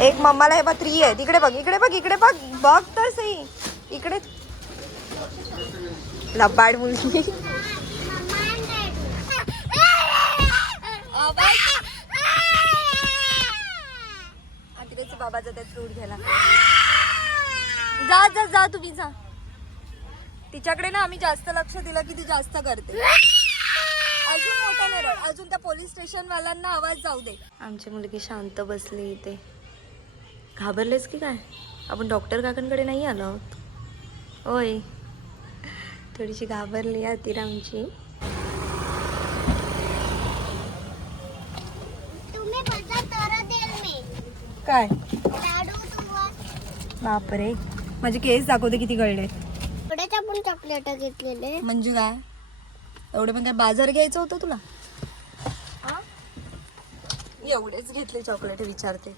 एक मम्माला हे बघ 3 आहे. तिकडे बघ, इकडे बघ, इकडे बघ, बघ तर सही इकडे. लबाड मुलगी. बाबा जातात फ्रूट घ्यायला. जा जा जा तुम्ही जा. तिच्याकडे ना आम्ही जास्त लक्ष दिलं की ती जास्त करते. अजून मोठा नाही रड, अजून त्या पोलीस स्टेशन वाल्यांना आवाज जाऊ दे. आमची मुलगी शांत बसली इथे. घाबरलेस की काय? आपण डॉक्टर काकांकडे नाही आलो आहोत. होय, थोडीशी घाबरली आहे आमची. काय बापरे, माझे केस दाखवते किती गळले. पण चॉकलेट घेतलेले म्हणजे काय? एवढे पण काय बाजार घ्यायचं होतं तुला? एवढेच घेतले चॉकलेट विचारते.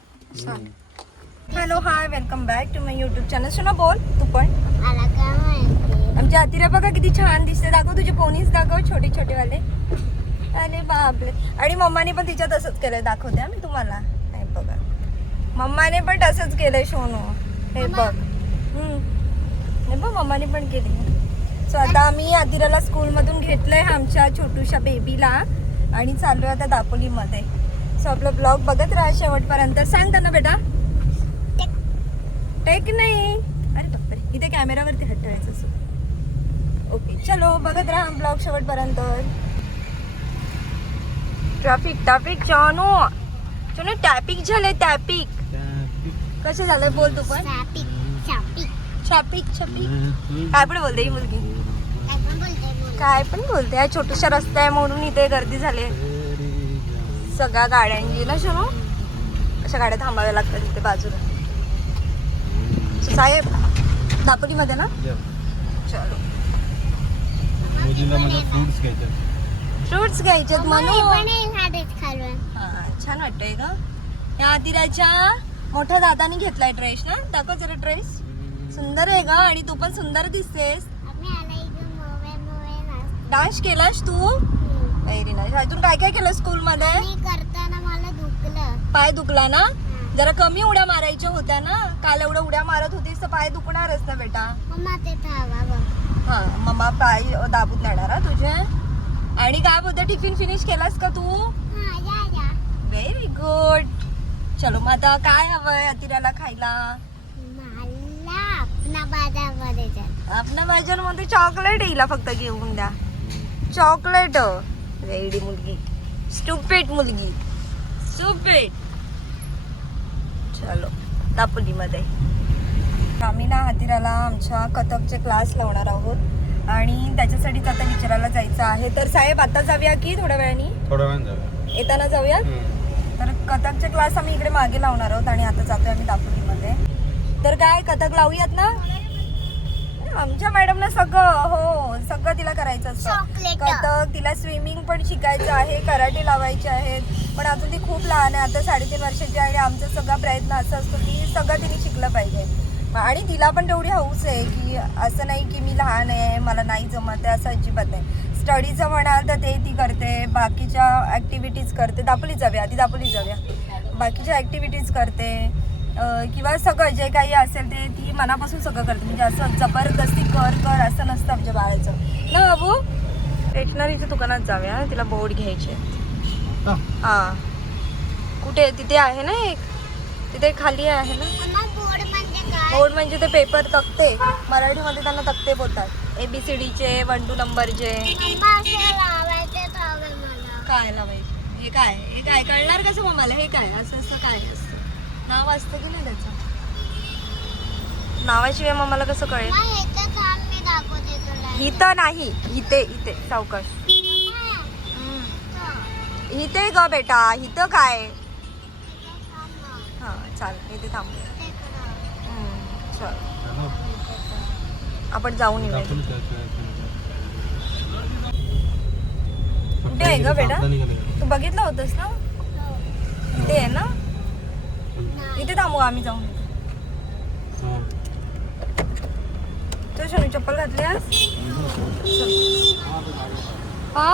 Hello, hi, welcome back to my YouTube channel. सुना बोल तू पण. मला काय माहिती. आमची आतिरा बघा किती छान दिसते. दाखव तुझे पोनीस, दाखव छोटे छोटे वाले. अरे बापरे. आणि मम्माने पण तिच्यात तसंच केलंय. दाखवते मी तुम्हाला. नाही बघा, मम्माने पण तसंच केलंय सोनू. हे बघ. हे बघ, मम्माने पण केली. सो आता आम्ही आतिराला स्कूलमधून घेतलंय आमच्या छोटूशा बेबीला आणि चाललोय आता दापोलीमध्ये. सो आपलं ब्लॉग बघत राहा शेवटपर्यंत. सांग त्यांना बेटा. टेक नाही. अरे बापरे, इथे कॅमेरावरती हटवायचं असं. ओके, चलो बघत राहा ब्लॉग शेवटपर्यंत. ट्रॅफिक चानू टॅपिक झालंय. टॅपिक कसं झालंय बोल तू पण. छापिक काय पण बोलते ही मुलगी. काय पण बोलते. या छोट्याशा रस्ता आहे म्हणून इथे गर्दी झाली. सगळ्या गाड्यांची ना शोनो, अशा गाड्या थांबाव्या लागतात इथे बाजूला. साहेब दापोलीमध्ये ना. चलो, फ्रुट्स घ्यायचे म्हणून. छान वाटतंय का? या आदिराच्या मोठ्या दादानी घेतलाय ड्रेस ना. दाखव जरा ड्रेस. सुंदर आहे का? आणि तू पण सुंदर दिसतेस. डान्स केलास तू? Very nice. अजून काय काय केलं स्कूल मध्ये? करताना मला दुखलं. पाय दुखला ना? जरा कमी उड्या मारायच्या होत्या ना. काल एवढं उड्या मारत होतीस तर पाय दुखणारच ना बेटा. हा, मम्मा पाय दाबून देणार हा तुझे. आणि काय बोलते, टिफिन फिनिश केलास का तू? Very good. चलो, मग आता काय हवंय अतिराला खायला? आपल्या बाजार मध्ये चॉकलेट येईल फक्त घेऊन द्या. चॉकलेट. वेडी मुलगी, स्टुपिड मुलगी, स्टुपिड. चलो, दापोलीमध्ये आम्ही ना हातिराला आमच्या कथकचे क्लास लावणार आहोत आणि त्याच्यासाठीच आता विचारायला जायचं आहे. तर साहेब आता जाऊया की थोड्या वेळाने? थोड्या वेळाने जाऊया. येताना जाऊया. तर कथकचे क्लास आम्ही इकडे मागे लावणार आहोत आणि आता जातोय आम्ही दापोलीमध्ये. तर काय कथक लावूयात ना? आमच्या मॅडमला सगळं तिला करायचं असतं. कथक, तिला स्विमिंग पण शिकायचं आहे, कराटे लावायचे आहेत. पण अजून ती खूप लहान आहे, आता 3.5 वर्षाची. आणि आमचा सगळा प्रयत्न असा असतो की सगळं तिने शिकलं पाहिजे. आणि तिला पण तेवढी हौस आहे की असं नाही की मी लहान आहे मला नाही जमत आहे, असं अजिबात नाही. स्टडीचं म्हणाल तर ते ती करते, बाकीच्या ॲक्टिव्हिटीज करते. दापोली जाऊया, बाकीच्या ॲक्टिव्हिटीज करते किंवा सगळं जे काही असेल ते ती मनापासून सगळं करते. म्हणजे असं जबरदस्ती कर असं नसतं आमच्या बाळाचं ना. बाबू, स्टेशनरीच्या दुकानात जाऊया, तिला बोर्ड घ्यायचे. हां, कुठे? तिथे आहे ना एक, तिथे खाली आहे ना. बोर्ड म्हणजे ते पेपर तक्ते, मराठीमध्ये त्यांना तक्ते बोलतात. ABCDचे 1 to नंबरचे. काय लावायचे? हे काय कळणार कसं मम्माला? हे काय असं काय असतं? नाव असतं की नाही त्याचं? नावाशिवाय मम्माला कसं कळेल? इथं नाही, इथे सावकाश. इथे ग बेटा, इथं काय? हां, चालेल, इथे थांबू. चल, आपण जाऊन येऊया. कुठे आहे ग बेटा? तू बघितलं होतंस ना? इथे आहे ना? इथे थांबू आम्ही जाऊन. तर शोनू चप्पल घातलीस? हा,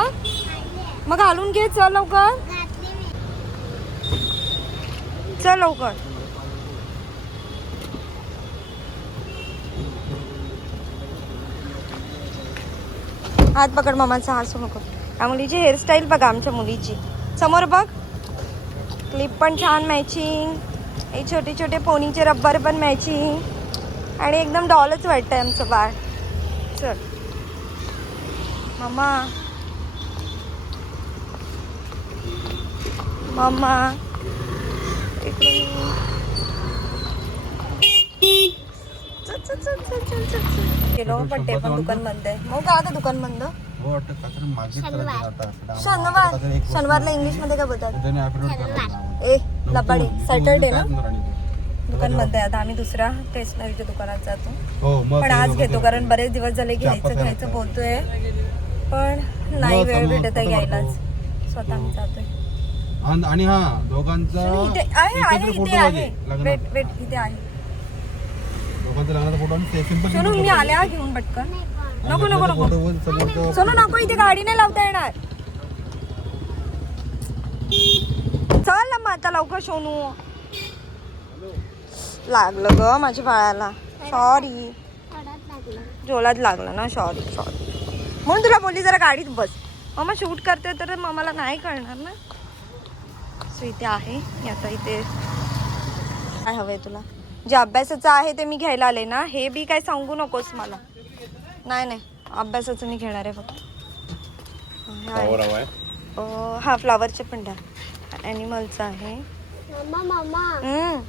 मग घालून घे, चल लवकर, घातली मी. चल लवकर. हात पकड मामाचा, हसू नको. या मुलीची हेअरस्टाईल बघा, आमच्या मुलीची समोर बघ. क्लिप पण छान मॅचिंग, हे छोटे छोटे पोनीचे रब्बर पण मॅचिंग आणि एकदम डॉलच वाटतंय आमचं बाळ. चल मामा, मामा इकडे. चल चल चल चल चल चल चल. गेलो पण ते पण दुकान बंद आहे. मग का आता दुकान बंद? शनिवारला इंग्लिश मध्ये काय बोलतात? ए लबाडी, सॅटरडे ना. दुकान बंद आहे. आता आम्ही दुसऱ्या स्टेशनरीच्या दुकानात जातो, पण आज घेतो कारण बरेच दिवस झाले घ्यायचं बोलतोय, पण नाही वेळ भेटत आहे घ्यायलाच. स्वतः आम्ही जातोय. आणि हा दोघांचा इथे आहे, इथे आहे. वेट वेट, इथे आहे. दोघांचा लग्नाचा फोटो आणि सिंपल. सोनू मी आल्या घेऊन पटकन. नको नको नको सोनू, नको, इथे गाडी नाही लावता येणार. चल ना मग आता लवकर. सोनू लागलं ग माझ्या बाळाला, सॉरी. जोलात लागलं ना, सॉरी सॉरी. म्हणून तुला बोलली जरा गाडीत बस. मम्मा शूट करते तर मम्माला नाही कळणार ना. सो इथे आहे आता. इथे काय हवंय तुला? जे अभ्यासाचं आहे ते मी घ्यायला आले ना. हे बी काय सांगू नकोस मला. नाही नाही, अभ्यासाचं मी घेणार आहे फक्त. हा फ्लावरचे पण द्या. ॲनिमलचं आहे.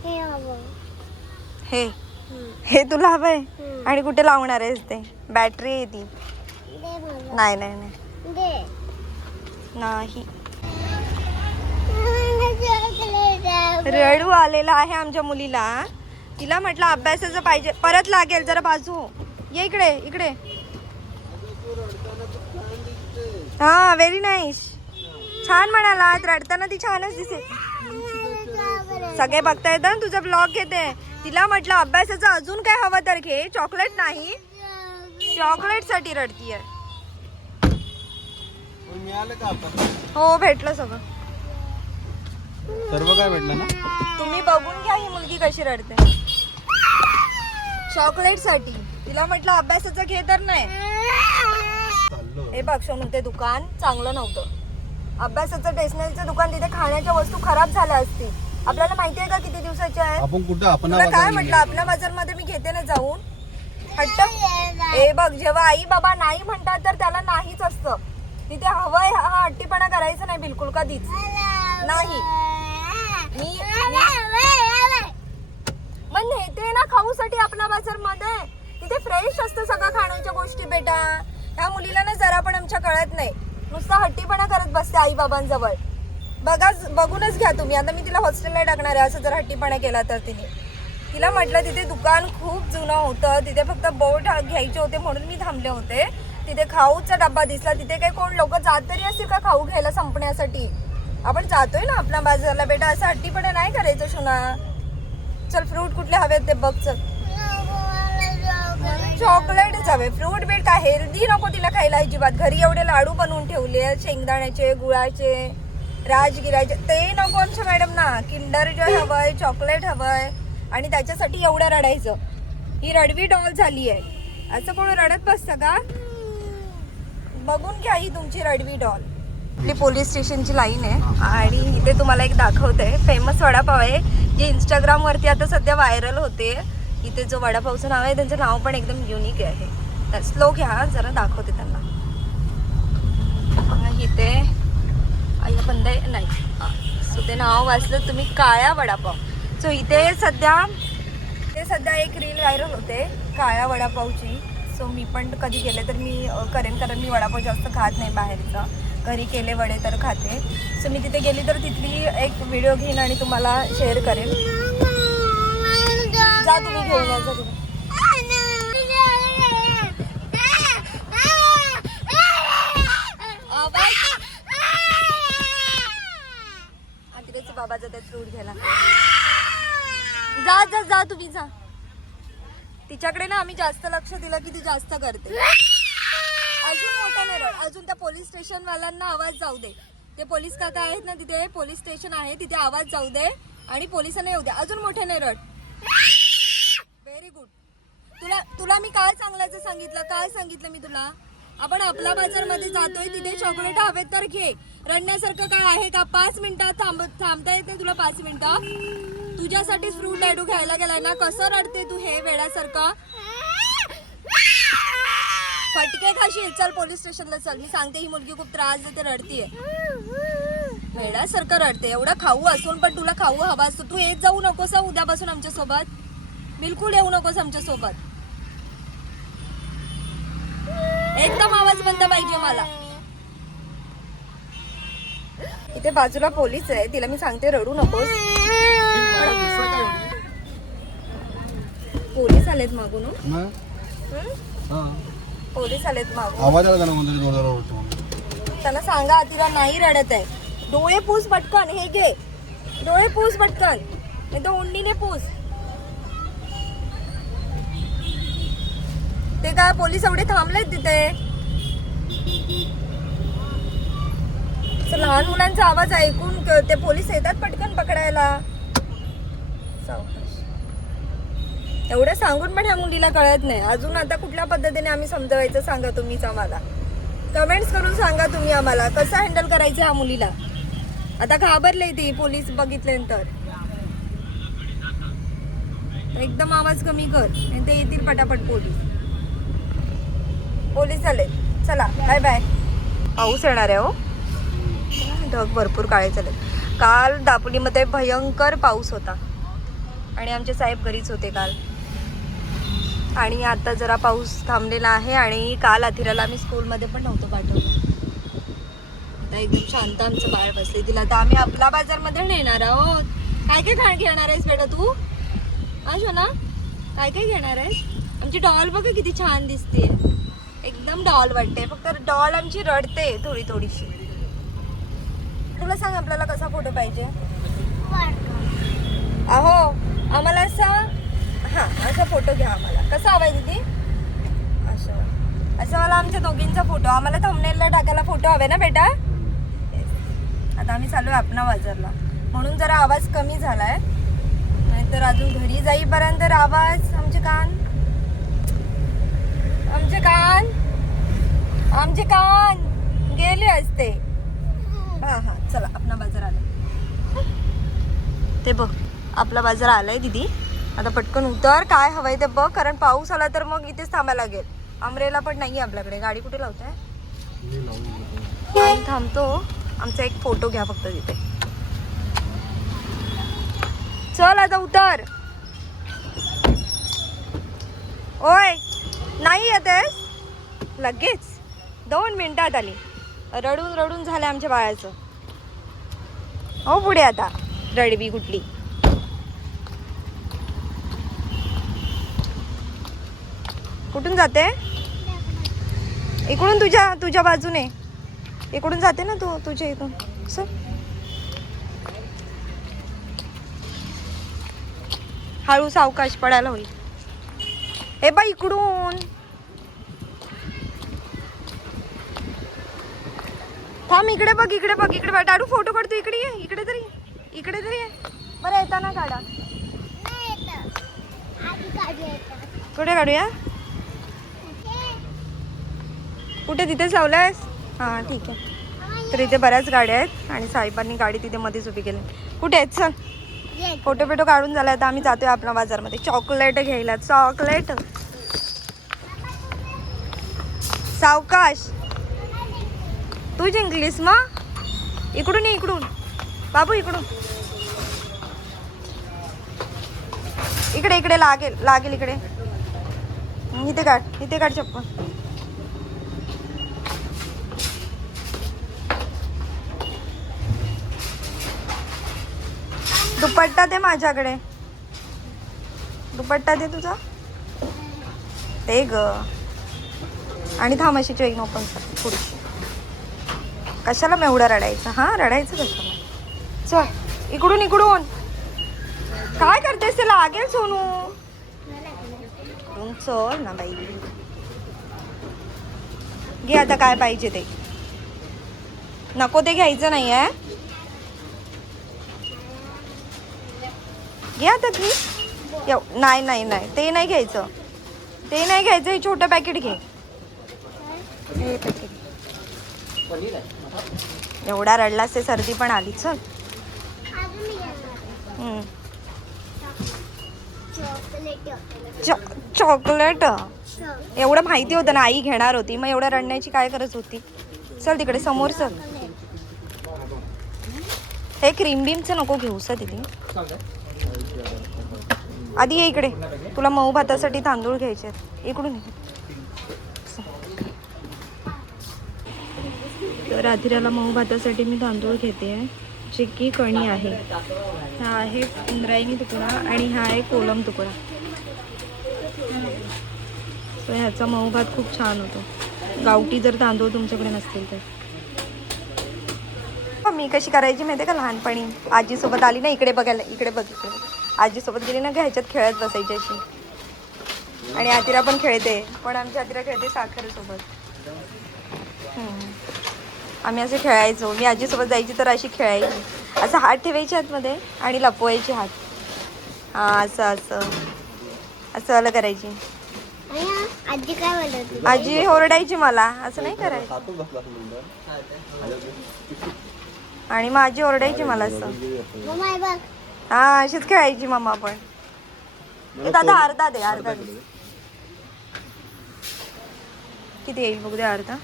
हे हवं. हे हे तुला हवंय? आणि कुठे लावणार आहेस ते? बॅटरी आहे ती. दे मला. नाही नाही नाही दे. नाही. चॉकलेट. रडू आलेला आहे आमच्या मुलीला. तिला म्हटलं अभ्यासाचं पाहिजे, परत लागेल. जरा बाजू हो. ये इकडे इकडे. हा व्हेरी नाईस. छान म्हणाला. रडताना ती छानच दिसेल. सगळे बघता येतं ना तुझा ब्लॉग घेते. तिला म्हटलं अभ्यासाचं अजून काय हवं तर घे, चॉकलेट नाही. चॉकलेट साठी रडतीये. मिळालं का आता? हो भेटलं सगळं. सर्व काय भेटलं ना? तुम्ही बघून घ्या ही मुलगी कशी रडते. चॉकलेट साठी तिला म्हटलं अभ्यासाचं घे तर नाही. हे बघ सोनू, ते दुकान चांगलं नव्हतं. अभ्यासाचं स्टेशनरीचं दुकान, तिथे खाण्याच्या वस्तू खराब झाल्या असतील. आपल्याला माहिती आहे का किती दिवसाच्या आहेत? आपण कुठं आपण तुला काय म्हटलं, आपल्या बाजार मध्ये मी घेते ना जाऊन. हट्ट. हे बघ, जेव्हा आई बाबा नाही म्हणतात तर त्याला नाहीच असतं. तिथे हवंय हा हट्टीपणा करायचा नाही बिलकुल, कधीच नाही. मी मग नेते ना खाऊसाठी आपल्या बाजार मध्ये. तिथे फ्रेश असतं सगळं खाण्याच्या गोष्टी बेटा. ह्या मुलीला ना जरा पण आमच्या कळत नाही. नुसता हट्टीपणा करत बसते आई बाबांजवळ. बघूनच घ्या तुम्ही. आता मी तिला हॉस्टेलला टाकणार आहे. असं जर हट्टीपणा केला तर तिला म्हटलं तिथे दुकान खूप जुनं होतं, तिथे फक्त बोट घ्यायचे होते म्हणून मी थांबले होते. तिथे खाऊचा डब्बा दिसला. तिथे काही कोण लोक जात तरी असतील का खाऊ घ्यायला संपण्यासाठी? आपण जातोय ना आपल्या बाजारला बेटा, असं हट्टीपणा नाही करायचं शोना. चल फ्रूट कुठले हवेत ते बघ. चल चॉकलेटच हवे. फ्रूट बीट काय हेल्दी नको तिला खायला अजिबात. घरी एवढे लाडू बनवून ठेवले, शेंगदाण्याचे, गुळाचे, राजगिराचे, ते नको आमच्या मॅडम ना. किंडर जॉय हवंय, चॉकलेट हवंय आणि त्याच्यासाठी एवढं रडायचं. ही रडवी डॉल झाली आहे. असं कोण रडत बसतं का? बघून घ्या ही तुमची रडवी डॉल. आपली पोलीस स्टेशनची लाईन आहे आणि इथे तुम्हाला एक दाखवते. फेमस वडापाव आहे जे इंस्टाग्रामवरती आता सध्या व्हायरल होते. इथे जो वडापावचं नाव आहे त्यांचं नाव पण एकदम युनिक आहे. स्लो घ्या जरा, दाखवते त्यांना. इथे आई बंद आहे नाही. सो ते नाव वाचलं तुम्ही, काळ्या वडापाव. सो इथे सध्या एक रील व्हायरल होते काळ्या वडापावची. सो मी पण कधी गेले तर मी करेन, कारण मी वडापाव जास्त खात नाही बाहेरचा. घरी केले वडे तर खाते. सो मी तिथे गेली तर तिथली एक व्हिडिओ घेईन आणि तुम्हाला शेअर करेन. जा तुम्ही घेऊन या. जा तुम्ही. तिकडे बाबा जातात फ्रूट घ्यायला. जा जा जा तुम्ही जा. तिच्याकडे ना आम्ही जास्त लक्ष दिलं की ती जास्त करते. अजून मोठा नाही रड. अजून त्या पोलीस स्टेशन वाल्यांना आवाज जाऊ दे. ते पोलीस काका आहेत ना तिथे, पोलीस स्टेशन आहे तिथे, आवाज जाऊ दे आणि पोलिसांना येऊ दे. अजून मोठ्याने रड. Very good. तुला मी काय सांगितलं मी तुला? आपण आपला बाजार मध्ये जातोय, तिथे चॉकलेट हवेत तर घे. रडण्यासारखं काय आहे का? 5 मिनिटात थांबता येते तुला? 5 मिनिटं तुझ्यासाठीच फ्रूट लॅडू घ्यायला गेलाय ना. कसं रडते तू हे वेड्यासारखं? फटके खाशील. चल पोलीस स्टेशनला चल. मी सांगते ही मुलगी खूप त्रास देते, रडतीये, वेड्यासारखं रडते. एवढं खाऊ असून पण तुला खाऊ हवा असतो. तू येत जाऊ नकोस उद्यापासून आमच्या सोबत. बिलकुल येऊ नकोस आमच्या सोबत. एकदम आवाज बंद पाहिजे मला. इथे बाजूला पोलीस आहे, तिला मी सांगते रडू नकोस. पोलीस आलेत मागून. पोलीस आलेत मागून. आवाज आला ना म्हणजे जोरदार ओरडतो. त्यांना सांगा तिला नाही रडत आहे. डोळे पूस पटकन. हे घे डोळे पूस पटकन. नाही तर उंडीने पूस. ते काय पोलीस एवढे थांबलेत तिथे. लहान मुलांचा आवाज ऐकून ते पोलीस येतात पटकन पकडायला. एवढं सांगून पण ह्या मुलीला कळत नाही अजून. आता कुठल्या पद्धतीने आम्ही समजवायचं सांगा तुम्हीच आम्हाला. कमेंट्स करून सांगा तुम्ही आम्हाला कसं हँडल करायचं ह्या मुलीला. आता घाबरले ती पोलीस बघितल्यानंतर. एकदम आवाज कमी कर, ते येतील पटापट पोलीस. पोलीस आले. चला बाय बाय. पाऊस येणार आहे हो. ढग भरपूर काळे झाले. काल दापोलीमध्ये भयंकर पाऊस होता आणि आमचे साहेब घरीच होते काल. आणि आता जरा पाऊस थांबलेला आहे. आणि काल अथिराला आम्ही स्कूलमध्ये पण नव्हतं पाठवलं. आता एकदम शांत आमचं बाळ बसले. तिला आता आम्ही आपला बाजारमध्ये नेणार आहोत. काय काय घेणार आहेस बेटा तू? अशो ना काय काय घेणार आहेस? आमची डॉल बघा किती छान दिसते. एकदम डॉल वाटते. फक्त डॉल आमची रडते थोडीशी. तुला सांग आपल्याला कसा फोटो पाहिजे? अहो आम्हाला असा फोटो घ्या. आम्हाला कसा हवाय दीदी? असं मला आमच्या दोघींचा फोटो. आम्हाला थंबनेलला टाकायला फोटो हवे ना बेटा. आता आम्ही चालू आपणा बाजारला म्हणून जरा आवाज कमी झालाय. नाहीतर अजून घरी जाईपर्यंत आवाज आमचे कान गेले असते. हा चला आपला बाजार आला. ते बघ आपला बाजार आलाय दीदी. आता पटकन उतर. काय हवंय ते बघ, कारण पाऊस आला तर मग इथेच थांबायला लागेल. अमरेला पण नाही आपल्याकडे. गाडी कुठे लावताय? आम्ही थांबतो. आमचा एक फोटो घ्या फक्त तिथे. चल आता उतर. ओय नाही येतेस लगेच. 2 मिनिटात आली. रडून झालं आमच्या बाळाचं. हो पुढे आता रडवी कुठली. कुठून जाते? इकडून तुझ्या बाजूने. इकडून जाते ना तू तुझ्या इथून. सर हळू सावकाश पडायला होईल. हे बा इकडून थांब. इकडे बघ डाडू फोटो काढतो. इकडे तरी ये. बरं येताना काढा. कुठे काढूया? कुठे? तिथेच लावलायस? हां ठीक आहे. तर इथे बऱ्याच गाड्या आहेत आणि साहेबांनी गाडी तिथे मध्येच उभी केली. कुठे आहेत? चल फोटो काढून झाला. आता आम्ही जातोय आपल्या बाजारमध्ये चॉकलेट घ्यायला. चॉकलेट सावकाश. तू जिंकलीस मग. इकडून बाबू इकडून. इकडे लागेल इकडे. इथे काढ चप्पल. दुपट्टा दे माझ्याकडे. दुपट्टा दे तुझा. ते ग. आणि थांबाशी चेक ओपन कर थोडीशी. कशाला मग एवढं रडायचं? रडायचं कशाला? चल इकडून. काय करतेस? ते लागेल सोनू. चल ना बाई. घे आता काय पाहिजे ते. नको ते घ्यायचं नाही आहे. घे आता घे. नाही नाही नाही ते नाही घ्यायचं. ते नाही घ्यायचं. हे छोटं पॅकेट घे. हे पॅकेट. एवढा रडलास ते सर्दी पण आली. चल. अजून मी घेणार. हम्म. चॉकलेट. चॉकलेट एवढं माहिती होतं ना आई घेणार होती, मग एवढं रडण्याची काय गरज होती. चल तिकडे समोर चल. हे क्रीम बीमचं नको घेऊस तिथे. आधी ये इकडे. तुला मऊ भातासाठी तांदूळ घ्यायचे आहेत. इकडून ये. तर आधिराला मऊ भातासाठी मी तांदूळ घेते आहे, जे की कणी आहे. हा आहे इंद्रायणी तुकडा आणि हा आहे कोलम तुकडा. तर ह्याचा मऊ भात खूप छान होतो. गावठी जर तांदूळ तुमच्याकडे नसतील तर. मी कशी करायची माहिती आहे का लहानपणी. आजीसोबत आली ना इकडे बघायला. इकडे बघ इकडे. आजीसोबत गेली ना ह्याच्यात खेळत बसायची अशी. आणि आतिरा पण खेळते, पण आमची आतिरा खेळते साखरेसोबत. आम्ही असे खेळायचो. मी आजीसोबत जायची तर अशी खेळायची. असं हात ठेवायचे आतमध्ये आणि लपवायचे हात. हां असं असं असं आलं करायची. आजी काय बोलत? आजी ओरडायची मला. असं नाही करायचं. आणि मग आजी ओरडायची मला असं. मम्मा बघ. हां अशीच खेळायची मम्मा पण. दादा अर्धा दे. अर्धा दे. किती येईल बघू दे. अर्धा.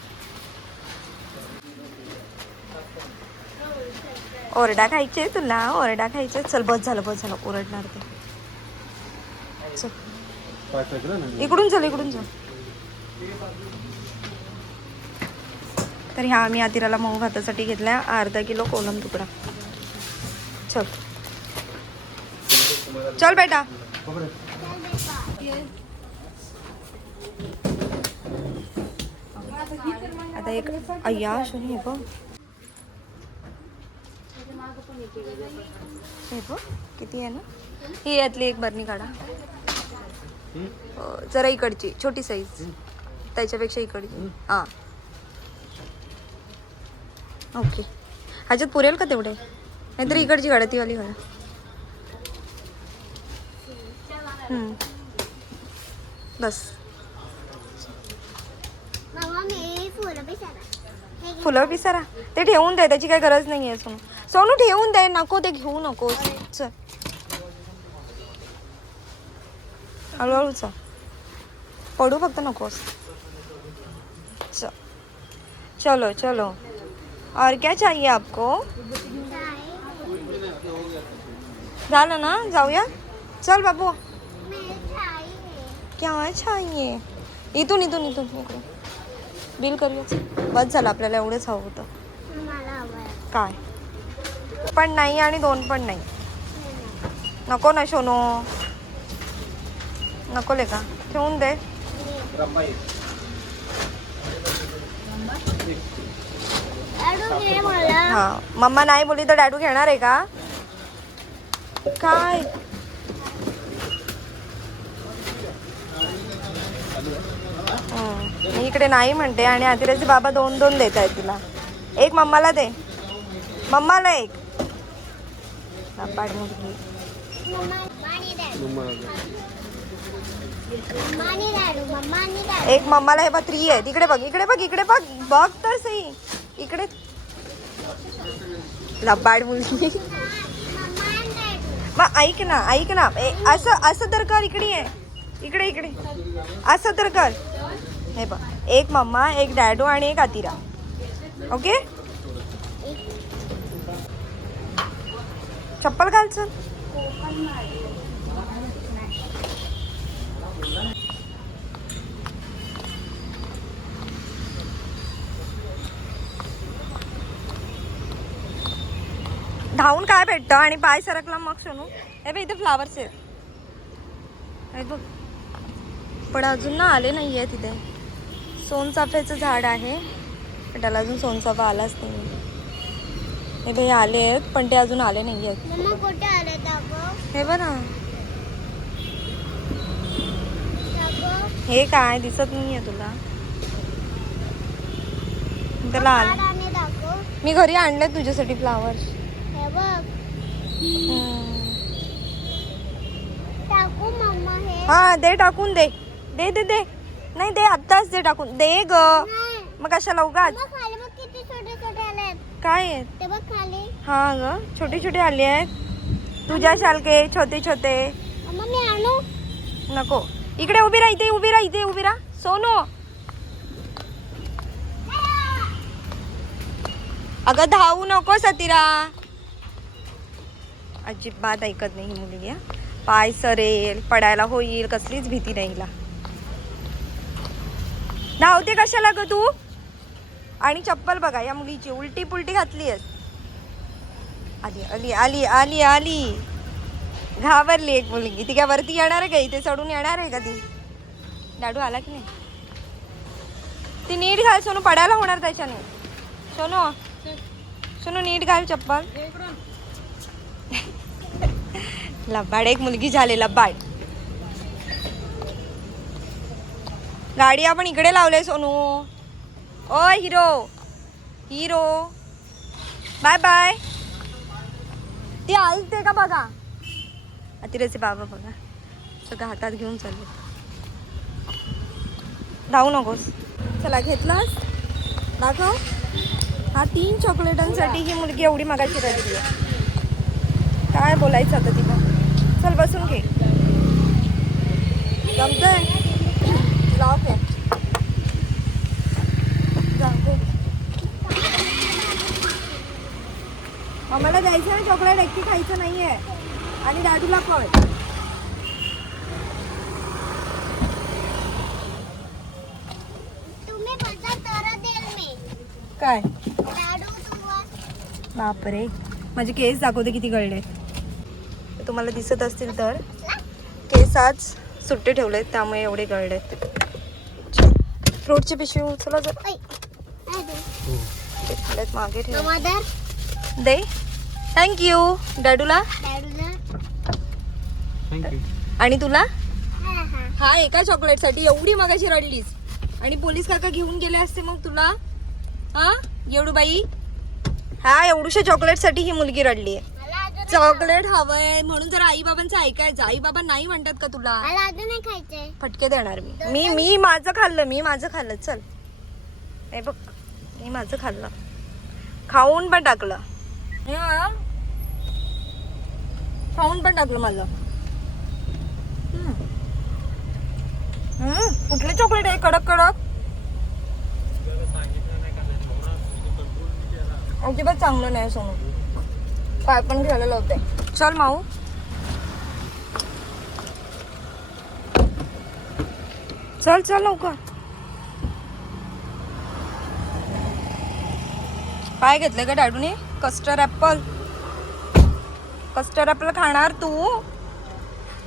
ओरडा खायचे तुला. ओरडा खायचे. चल बस झालं बस झालं. ओरडणार ते. चल इकडून चल. इकडून चल. तर ह्या आम्ही आतिराला मऊ भातासाठी घेतल्या अर्धा किलो कोलम तुकडा. चल चल बेटा. आता एक अय्या शनी हे बघ. हे बघ किती आहे ना. ही यातली एक बरणी काढा. जरा इकडची छोटी साईज. त्याच्यापेक्षा इकडची. हां ओके. ह्याच्यात पुरेल का तेवढे. नाहीतर इकडची काढा. ती वाली काढा. बस. मम्मा मी फुलं पिसारा. फुलं पिसारा ते ठेवून दे. त्याची काही गरज नाही आहे सोनू. सोनू ठेवून दे. नको ते घेऊ नको. चल हळूहळू चल. पडू फक्त नकोस. चल चलो चलो. और क्या चाहिए आपको. झालं ना. जाऊया. चल बाबू. क्या चाहिए. इथून इथून इथून इकडे. बिल करूया. बस झालं. आपल्याला एवढंच हवं होतं. काय पण नाही आणि दोन पण नाही. नको ना सोनू. नको ले का. ठेवून दे. हा मम्मा नाही बोलली तर डॅडू घेणार आहे का काय. मी इकडे नाही म्हणते आणि आतिराचे बाबा दोन दोन देत आहेत तिला. एक मम्माला दे. मम्माला एक. एक मम्माला. हे बघ 3 आहे. तिकडे बघ. इकडे बघ. इकडे बघ. बघ तर सही. इकडे लबाड मुलगी. मग ऐक ना. ऐक ना. असं असं तर कर. इकडे आहे. इकडे इकडे असं तर कर. हे बघ. एक मम्मा एक डॅडू आणि एक आतिरा. ओके. चप्पल घाल. चल धावून काय भेटतं आणि पाय सरकला मग सोनू. हे बघ इथे फ्लावर्स आहेत. हे बघ. पण अजून ना आले नाही आहे तिथे. सोनचाफ्याचं झाड आहे पण त्याला अजून सोनचाफा आलाच नाही. हे बघ आले आहेत पण ते अजून आले नाही आहेत. हे बघ ना. हे काय दिसत नाही आहे तुला. त्याला आले. मी घरी आणले तुझ्यासाठी फ्लावर्स. हे बघ टाकू मम्मा हे हा दे टाकून दे दे दे दे. नाही दे आत्ताच दे टाकून दे ग. नाही. मग कशाला उगाच. मग खाली बघ किती छोटे छोटे आलेत. काय आहेत? ते बघ खाली. हा ग छोटे छोटे आले आहेत. तुझ्या शालके छोटे छोटे. मम्मा मी आणू. नको इकडे उभी राहा. इथे उभी राहा. इथे उभी राहा. सोनू अगं धावू नको सतीरा. अजिबात ऐकत नाही ही मुलगी. पाय सरेल पडायला होईल कसलीच भीती नाही हिला. धावते कशाला ग तू. आणि चप्पल बघा या मुलीची उलटी पुलटी घातली आहेस. आली आली आली आली आली. घाबरली एक मुलगी. ती काय वरती येणार आहे का. इथे चढून येणार आहे का ती. डाडू आला की नाही. ती नीट घाल सोनू पडायला होणार त्याच्याने. सोनू सोनू नीट घाल चप्पल. लबाड एक मुलगी झाले लबाड. गाडी आपण इकडे लावले सोनू. ओ हिरो हिरो बाय बाय. ती ऐकते का बघा. अतिरेचे बाबा बघा सगळं हातात घेऊन चालले. धावू नकोस. चला घेतलास दाखव. हा 3 चॉकलेटांसाठी ही मुलगी एवढी मगाशी रडली आहे. काय बोलायचं आता तिला. चल बसून घे. जमतंय लॉक आहे. आम्हाला द्यायचं ना चॉकलेट. एकटी खायचं नाहीये. आणि दादूला कळ. तुम्ही बसा तर देईल मी. काय लाडू तुम्हाला. बापरे माझे केस दाखवते किती गळले. तुम्हाला दिसत असतील तर केस आज सुट्टे ठेवलेत त्यामुळे एवढे गळलेत. फ्रूटची पिशवी उचला जर. ऐ, नाही दे. ते खालेत मागे ठेव. मदर दे थँक्यू. डॅडूला लाडूला. थँक्यू. आणि तुला. हा हा. हा एका चॉकलेटसाठी एवढी मगाशी रडलीस. आणि पोलीस काका घेऊन गेले असते मग तुला. हा एवढू बाई. हा एवढूशा चॉकलेटसाठी ही मुलगी रडली आहे. मला अजून चॉकलेट हवंय म्हणून जर आई बाबांचं ऐकायचं. आई बाबा नाही म्हणतात का तुला. मला अजून नाही खायचंय. फटके देणार मी माझं खाल्लं. मी माझं खाल्लं. चल हे बघ मी माझं खाल्लं. खाऊन पण टाकलं. हा. खाऊन पण टाकलं माझं. कुठले चॉकलेट आहे कडक कडक. अजिबात चांगलं नाही सोनू. पाय पण घ्यायला लावते. चल माऊ. चल चल लवकर. काय घेतलंय का डॅडूने. Custard apple. कस्टर्ड ऍपल खाणार तू.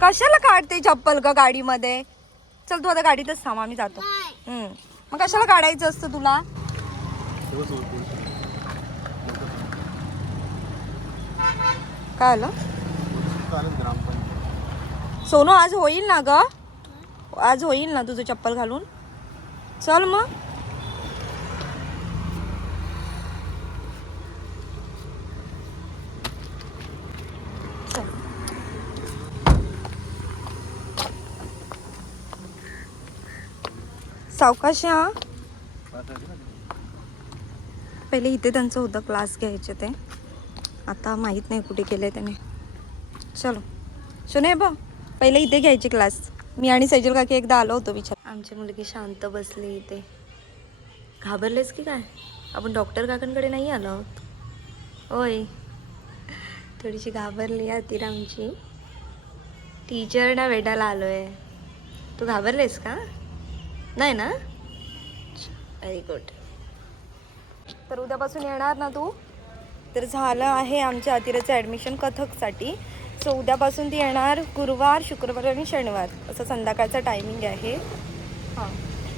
कशाला काढते चप्पल का गाडीमध्ये. चल तू आता गाडीतच थांब आम्ही जातो. नाही. मग कशाला काढायचं असतं तुला. काय आलं सोनू. आज होईल ना ग. आज होईल ना तुझं चप्पल घालून. चल मग. चल. सावकाश हा. पहिले इथे त्यांचं होतं क्लास घ्यायचे ते. आता माहीत नाही कुठे केले त्याने. चलो सुने बा पहिले इथे घ्यायचे क्लास. मी आणि सैजल काकी एकदा आलो होतो विचार. आमची मुलगी शांत बसली इथे. घाबरलेस की काय. आपण डॉक्टर काकांकडे नाही आलो आहोत. होय थोडीशी घाबरली आहे ती आमची. टीचरना भेटायला आलो आहे. तू घाबरलेस का. नाही ना. Very good. तर उद्यापासून येणार ना तू. तर झालं आहे आमच्या अतिरेचं ॲडमिशन कथकसाठी. सो उद्यापासून ती येणार. गुरुवार शुक्रवार आणि शनिवार असं संध्याकाळचा टायमिंग आहे. हां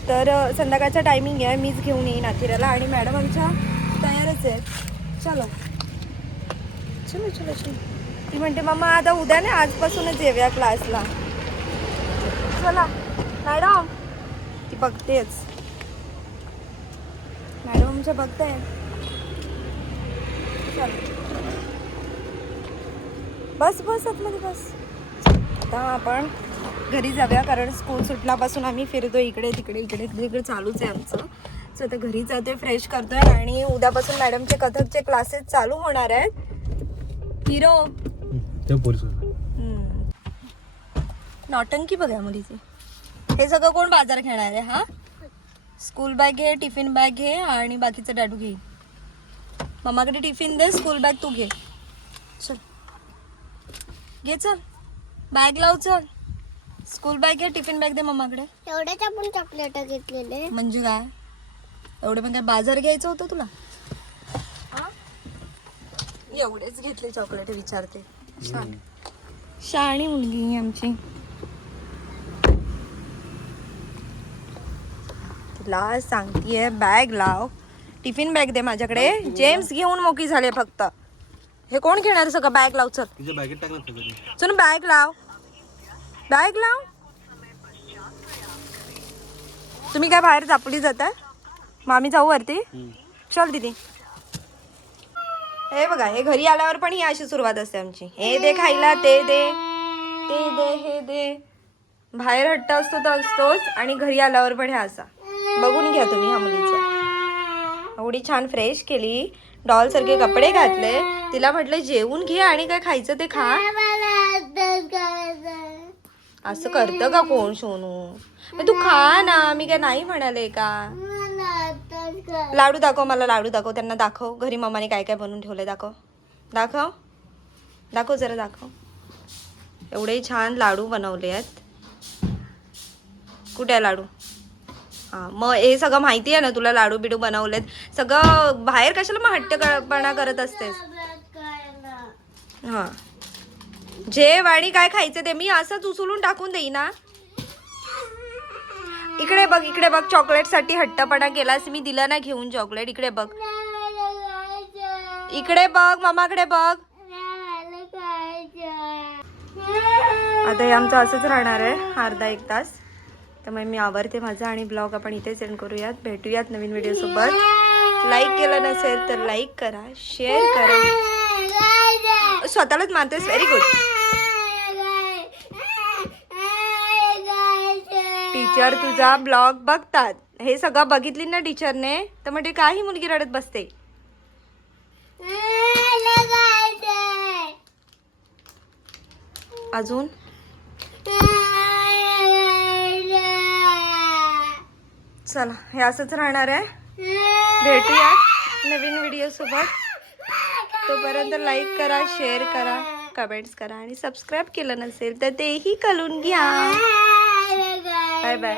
तर संध्याकाळचा टायमिंग आहे. मीच घेऊन येईन अतिरेला. आणि मॅडम आमच्या तयारच आहेत. चलो चलो चलो चलो. ती म्हणते मम्मा आता उद्या नाही आजपासूनच येऊया क्लासला. चला मॅडम. ती बघतेच. मॅडम आमच्या बघताय. चल बस बस आतमध्ये बस. आता आपण घरी जाऊया कारण स्कूल सुटल्यापासून आम्ही फिरतो इकडे तिकडे इकडे तिकडे चालूच आहे आमचं. सो आता घरी जातोय, फ्रेश करतोय आणि उद्यापासून मॅडमचे कथकचे क्लासेस चालू होणार आहेत. हिरो नौटंकी बघा मुलीची. हे सगळं कोण बाजार घेणार आहे? हा स्कूल बॅग घे, टिफिन बॅग घे आणि बाकीचं डॅडू घे. मम्माकडे टिफिन दे, स्कूल बॅग तू घे. चल घे, चल बॅग लाव, चल स्कूल बॅग घे, टिफिन बॅग दे मम्माकडे. एवढेच आपण चॉकलेट घेतलेले. म्हणजे काय एवढे पण काय बाजार घ्यायचं होतं तुला? एवढेच घेतले चॉकलेट विचारते. शाणी मुलगी आहे आमची. तुला सांगतीये बॅग लाव, टिफिन बॅग दे माझ्याकडे. जेम्स घेऊन मोकी झाले फक्त. हे कोण घेणार सगळं? बॅग लाव, चल तुझ्या बॅगेत टाकलं चल बॅग लाव, बॅग लाव. तुम्ही काय बाहेर चापली जाता? मग आम्ही जाऊ वरती. चल दीदी. हे बघा, हे घरी आल्यावर पण ही अशी सुरुवात असते आमची. हे दे खायला, ते दे, ते दे, हे दे. बाहेर हट्ट असतो तर असतोच आणि घरी आल्यावर पण हे असा. बघून घ्या तुम्ही ह्या मुलीचा. एवढी छान फ्रेश केली, डॉल सारखे कपडे घातले. तिला म्हटलं जेवून घे आणि काय खायचं ते खा. असं करतं का कोण सोनू? मग तू खा ना, मी काय नाही म्हणाले का? लाडू दाखव मला, लाडू दाखव. त्यांना दाखव घरी मम्माने काय काय बनवून ठेवलंय. दाखव दाखव दाखव जरा दाखव. एवढे छान लाडू बनवले आहेत. कुठे आहे लाडू? हां, मग हे सगळं माहिती आहे ना तुला, लाडू बिडू बनवलेत सगळं. बाहेर कशाला मग हट्टपणा करत असतेस? हां, जेव आणि काय खायचं ते मी असंच उचलून टाकून देईन ना. इकडे बघ, इकडे बघ. चॉकलेट साठी हट्टपणा केलास, मी दिला ना घेऊन चॉकलेट. इकडे बघ, इकडे बघ, मामाकडे बघ. आता हे आमचं असंच राहणार आहे अर्धा एक तास. त्यामुळे मी आवरते माझा आणि ब्लॉग आपण इथे सेंड करूयात. भेटूयात नवीन व्हिडिओ सोबत. लाईक केलं नसेल तर लाईक करा, शेअर करा. स्वतःलाच मानतेस, व्हेरी गुड. टीचर तुझा ब्लॉग बघतात. हे सगळं बघितली ना टीचरने तर म्हणजे काही मुलगी रडत बसते. अजून चला, हे असंच राहणार आहे. भेटूया नवीन व्हिडिओ सोबत. तोपर्यंत लाईक करा, शेअर करा, कमेंट्स करा आणि सबस्क्राईब केलं नसेल तर तेही करून घ्या. Bye bye.